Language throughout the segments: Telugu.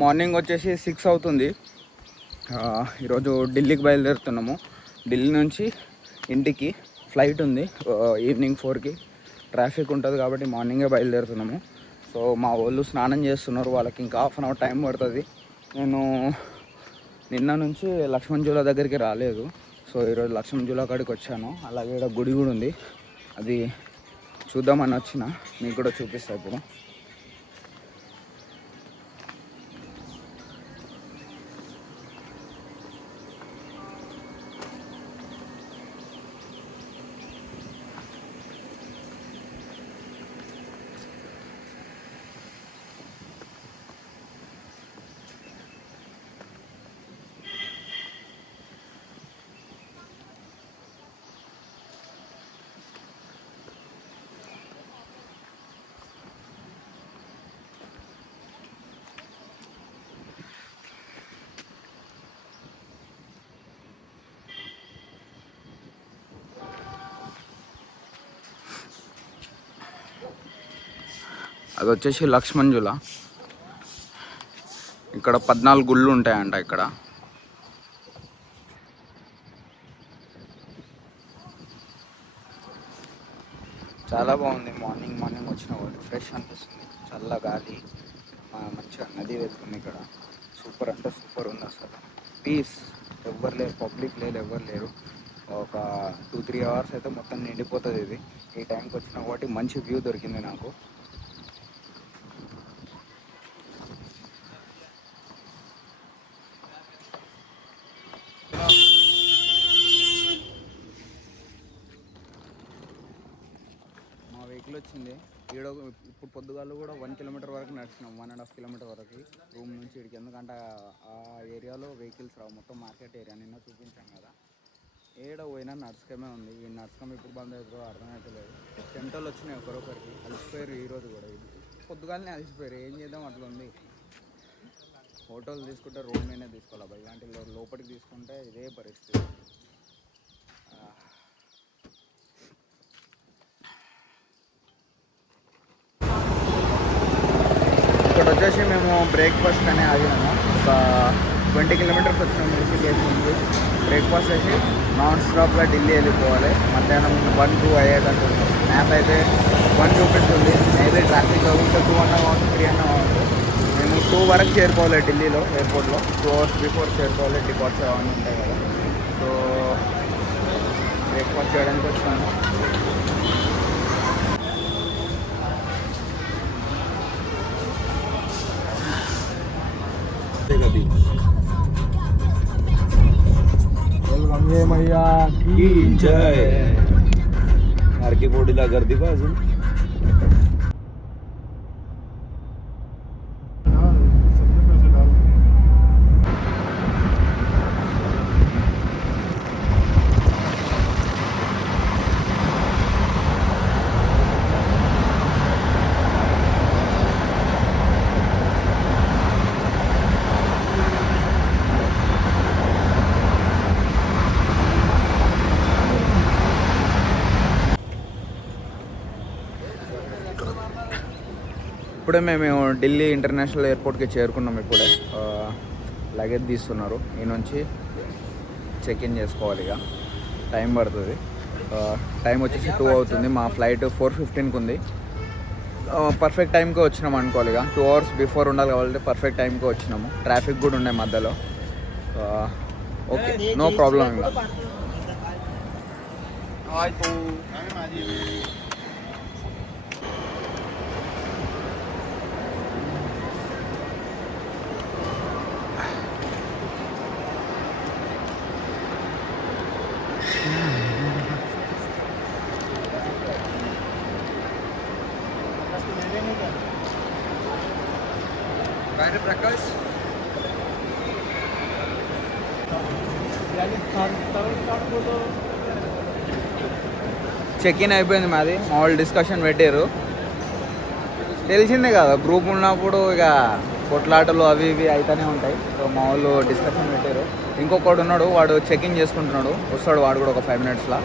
మార్నింగ్ వచ్చేసి 6 అవుతుంది. ఈరోజు ఢిల్లీకి బయలుదేరుతున్నాము. ఢిల్లీ నుంచి ఇంటికి ఫ్లైట్ ఉంది ఈవినింగ్ 4కి. ట్రాఫిక్ ఉంటుంది కాబట్టి మార్నింగే బయలుదేరుతున్నాము. సో మా వాళ్ళు స్నానం చేస్తున్నారు, వాళ్ళకి ఇంకా హాఫ్ అన్ అవర్ టైం పడుతుంది. నేను నిన్న నుంచి లక్ష్మణ్ జూలా దగ్గరికి రాలేదు. సో ఈరోజు లక్ష్మణ్ జూలా కాడికి వచ్చాను. అలాగే ఇక్కడ గుడి కూడా ఉంది, అది చూద్దామని వచ్చిన, మీకు కూడా చూపిస్తాను ఇప్పుడు. అది వచ్చేసి లక్ష్మణ్ జూలా. ఇక్కడ 14 గుళ్ళు ఉంటాయంట. ఇక్కడ చాలా బాగుంది. మార్నింగ్ వచ్చిన వాళ్ళు ఫ్రెష్ అనిపిస్తుంది, చల్ల గాలి, మంచిగా నది వెళ్తుంది. ఇక్కడ సూపర్ అంటే సూపర్ ఉంది అసలు. పీస్, ఎవ్వరు లేరు, పబ్లిక్ లేదు, ఎవ్వరు లేరు. ఒక 2-3 అవర్స్ అయితే మొత్తం నిండిపోతుంది. ఇది ఈ టైంకి వచ్చిన కాబట్టి మంచి వ్యూ దొరికింది నాకు. వెహికల్ వచ్చింది ఈడ. ఇప్పుడు పొద్దుగాలు కూడా 1 కిలోమీటర్ వరకు నడిచినాం, 1.5 కిలోమీటర్ వరకు రూమ్ నుంచి ఇక్కడికి. ఎందుకంటే ఆ ఏరియాలో వెహికల్స్ రావు, మొత్తం మార్కెట్ ఏరియా. నిన్న చూపించాం కదా, ఏడ పోయినా నడుచుకమే ఉంది. ఈ నడుచుకం ఇప్పుడు బంద్ అవుతుందో అర్థమవుతలేదు. చెమటలు వచ్చినాయి ఒకరొకరికి, అలసిపోయారు. ఈరోజు కూడా పొద్దుగాలనే అలసిపోయారు. ఏం చేద్దాం, అట్లా ఉంది. ఫోటోలు తీసుకుంటే రోడ్ మీదనే తీసుకోవాలి అబ్బాయి, ఇలాంటి లోపలికి తీసుకుంటే ఇదే పరిస్థితి. ఇక్కడ వచ్చేసి మేము బ్రేక్ఫాస్ట్ అనే ఆగినాము. ఒక 20 కిలోమీటర్స్ వచ్చినాము రిషికేశ్ నుంచి. బ్రేక్ఫాస్ట్ చేసి నాన్ స్టాప్గా ఢిల్లీ వెళ్ళిపోవాలి. మధ్యాహ్నం 1-2 అయ్యేటట్టు మ్యాప్ అయితే 1 చూపిస్తుంది. అయితే ట్రాఫిక్ ఇంకా 2 అన్నా కావచ్చు, 3 అన్నా కావచ్చు. మేము 2 వరకు చేరుకోవాలి ఢిల్లీలో, ఎయిర్పోర్ట్లో. 2 అవర్స్ బిఫోర్ చేరుకోవాలి, డిపార్చర్ అవన్నీ ఉంటాయి కదా. సో బ్రేక్ఫాస్ట్ చేయడానికి వచ్చాము. मैया की जय. आरके बोडीला गर्दी का अजून. ఇప్పుడే మేము ఢిల్లీ ఇంటర్నేషనల్ ఎయిర్పోర్ట్కి చేరుకున్నాం. ఇప్పుడే లగేజ్ తీస్తున్నారు. ఈ నుంచి చెక్ ఇన్ చేసుకోవాలి. ఇక టైం పడుతుంది. టైం వచ్చేసి 2 అవుతుంది. మా ఫ్లైట్ 4:15కి ఉంది. పర్ఫెక్ట్ టైంకి వచ్చినాము అనుకోవాలి. ఇక 2 అవర్స్ బిఫోర్ ఉండాలి కాబట్టి పర్ఫెక్ట్ టైంకి వచ్చినాము. ట్రాఫిక్ కూడా ఉండే మధ్యలో. Okay, no problem. ఇంకా ప్రకాష్ చెక్ ఇన్ అయిపోయింది మాది. మా వాళ్ళు డిస్కషన్ పెట్టారు. తెలిసిందే కదా, గ్రూప్ ఉన్నప్పుడు ఇక కొట్లాటలు అవి ఇవి అయితేనే ఉంటాయి. సో మా వాళ్ళు డిస్కషన్ పెట్టారు. ఇంకొకడు ఉన్నాడు, వాడు చెక్ ఇన్ చేసుకుంటున్నాడు. వస్తాడు వాడు కూడా ఒక 5 మినిట్స్లో.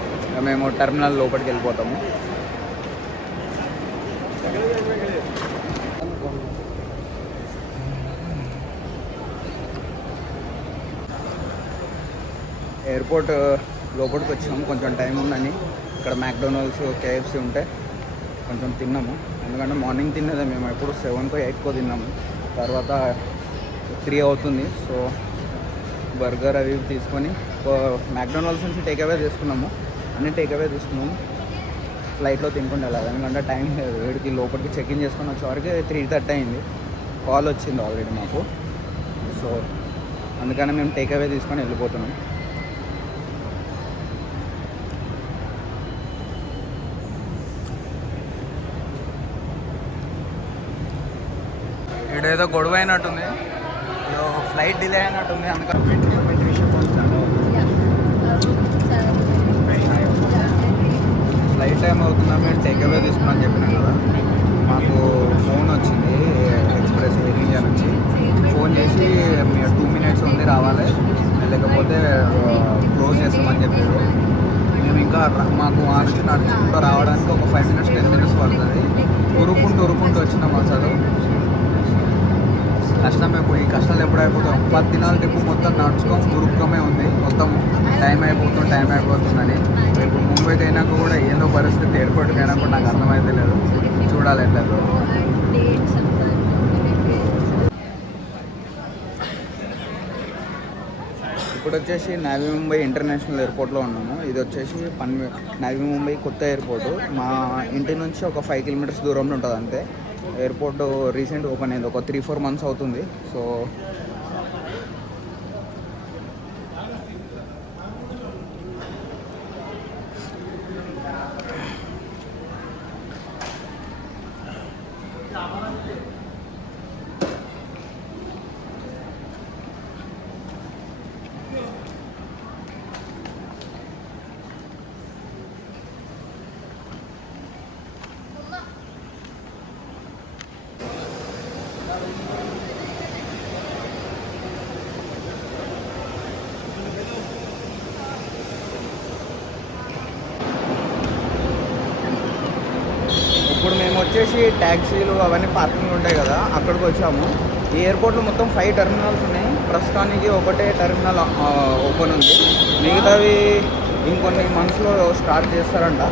మేము టెర్మినల్ లోపలికి వెళ్ళిపోతాము. ఎయిర్పోర్ట్ లోపలికి వచ్చాము, కొంచెం టైం ఉందని. ఇక్కడ మ్యాక్డొనాల్డ్స్, కేఎఫ్సీ ఉంటే కొంచెం తిన్నాము. ఎందుకంటే మార్నింగ్ తిన్నదే మేము ఎప్పుడు 7కో 8కో తిన్నాము, తర్వాత 3 అవుతుంది. సో బర్గర్ అవి తీసుకొని మ్యాక్డొనాల్డ్స్ నుంచి టేక్అవే తీసుకున్నాము, అన్నీ టేక్అవే తీసుకున్నాము. ఫ్లైట్లో తినుకుంటే వెళ్ళాలి, ఎందుకంటే టైం లేదు. 7కి లోపలికి చెక్ఇన్ చేసుకొని వచ్చేవరకు 3:30 అయింది. కాల్ వచ్చింది ఆల్రెడీ మాకు. సో అందుకని మేము టేక్అవే తీసుకొని వెళ్ళిపోతున్నాం. ఇక్కడేదో గొడవ అయినట్టుంది, ఫ్లైట్ డిలే అయినట్టుంది. అందుకని ఫ్లైట్ టైం అవుతుందా, మేము టేక్అవే తీసుకున్నామని చెప్పినాం కదా. మాకు ఫోన్ వచ్చింది ఎక్స్ప్రెస్ ఎయిర్ ఇండియా నుంచి. ఫోన్ చేసి మీరు 2 minutes ఉంది రావాలి, లేకపోతే క్లోజ్ చేస్తామని చెప్పారు. మేము ఇంకా మాకు ఆ నుంచి నడుచుకుంటూ రావడానికి ఒక 5 minutes 10 minutes పడుతుంది. ఉరుకుంటూ వచ్చినాం. అసలు కష్టమే, ఈ కష్టాలు ఎప్పుడు అయిపోతాం. 10 దినాల ట్రిప్పు మొత్తం నడుచుకొని ఉరుక్కమే ఉంది. మొత్తం టైం అయిపోతుందని. ఇప్పుడు ముంబైకి అయినాక కూడా ఏందో పరిస్థితి, ఎయిర్పోర్ట్కి అయినా కూడా నాకు అర్థమైతే లేదు. చూడాలి ఎట్లేదు. ఇప్పుడు వచ్చేసి నవీ ముంబై ఇంటర్నేషనల్ ఎయిర్పోర్ట్లో ఉన్నాము. ఇది వచ్చేసి నవీ ముంబై కొత్త ఎయిర్పోర్టు. మా ఇంటి నుంచి ఒక 5 kilometers దూరంలో ఉంటుంది అంతే. ఎయిర్పోర్ట్ రీసెంట్ ఓపెన్ అయింది, ఒక 3-4 months అవుతుంది. సో ఇప్పుడు మేము వచ్చేసి ట్యాక్సీలు అవన్నీ పార్కింగ్ ఉంటాయి కదా, అక్కడికి వచ్చాము. ఈ ఎయిర్పోర్ట్లో మొత్తం 5 terminals ఉన్నాయి. ప్రస్తుతానికి ఒకటే టెర్మినల్ ఓపెన్ ఉంది, మిగతావి ఇంకొన్ని మంత్స్లో స్టార్ట్ చేస్తారంట.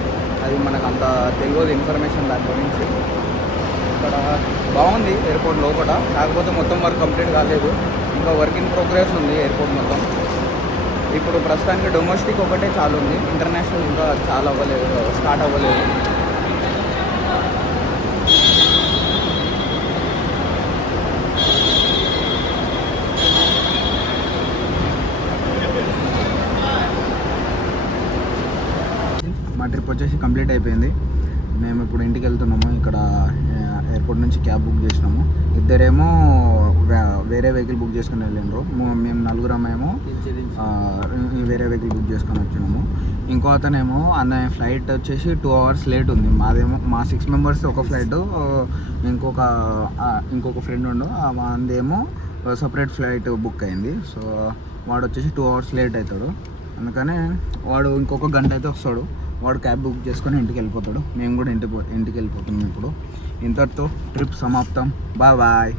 అది మనకు అంత తెలియదు ఇన్ఫర్మేషన్ దాని గురించి. ఇక్కడ బాగుంది ఎయిర్పోర్ట్ లోపల, కాకపోతే మొత్తం వర్క్ కంప్లీట్ కాలేదు, ఇంకా వర్క్ ఇన్ ప్రోగ్రెస్ ఉంది ఎయిర్పోర్ట్ మొత్తం. ఇప్పుడు ప్రస్తుతానికి డొమెస్టిక్ ఒకటే చాలు ఉంది, ఇంటర్నేషనల్ ఇంకా చాలా అవ్వలేదు, స్టార్ట్ అవ్వలేదు. మా ట్రిప్ వచ్చేసి కంప్లీట్ అయిపోయింది. మేము ఇప్పుడు ఇంటికి వెళ్తున్నాము. ఇక్కడ ఎయిర్పోర్ట్ నుంచి క్యాబ్ బుక్ చేసినాము. ఇద్దరేమో వేరే వెహికల్ బుక్ చేసుకుని వెళ్ళిండ్రు. మేము 4 వేరే వెహికల్ బుక్ చేసుకొని వచ్చినాము. ఇంకో అతనేమో ఫ్లైట్ వచ్చేసి 2 hours లేట్ ఉంది. మా 6 members ఒక ఫ్లైట్, ఇంకొక ఫ్రెండ్ ఉండు, అందేమో సపరేట్ ఫ్లైట్ బుక్ అయింది. సో వాడు వచ్చేసి 2 hours లేట్ అవుతాడు. అందుకనే వాడు ఇంకొక గంట అయితే వస్తాడు. వాడు క్యాబ్ బుక్ చేసుకొని ఇంటికి వెళ్ళిపోతాడు. మేము కూడా ఇంటికి వెళ్ళిపోతున్నాం. ఇప్పుడు ఇంతటితో ట్రిప్ సమాప్తం. బాయ్.